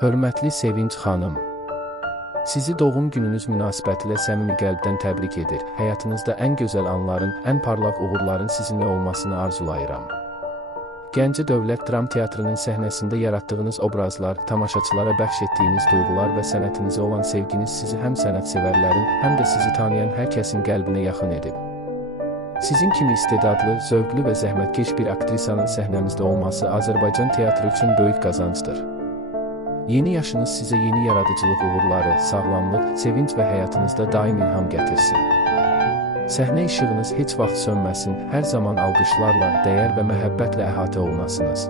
Hörmətli Sevinç xanım, sizi doğum gününüz münasibətilə səmimi qəlbdən təbrik edir. Həyatınızda ən gözəl anların, ən parlaq uğurların sizinlə olmasını arzulayıram. Gəncə Dövlət Dram Teatrının səhnəsində yaratdığınız obrazlar, tamaşaçılara bəxş etdiyiniz duyğular və sənətinizə olan sevginiz sizi həm sənətsevərlərin, həm də sizi tanıyan hər kəsin qəlbinə yaxın edib. Sizin kimi istedadlı, zövqlü və zəhmətkeş bir aktrisanın səhnəmizdə olması Azərbaycan teatrı üçün böyük qazancdır. Yeni yaşınız sizə yeni yaradıcılıq uğurları, sağlamlıq, sevinç və həyatınızda daim ilham gətirsin. Səhnə işığınız heç vaxt sönməsin, hər zaman alqışlarla, dəyər və məhəbbətlə əhatə olunasınız.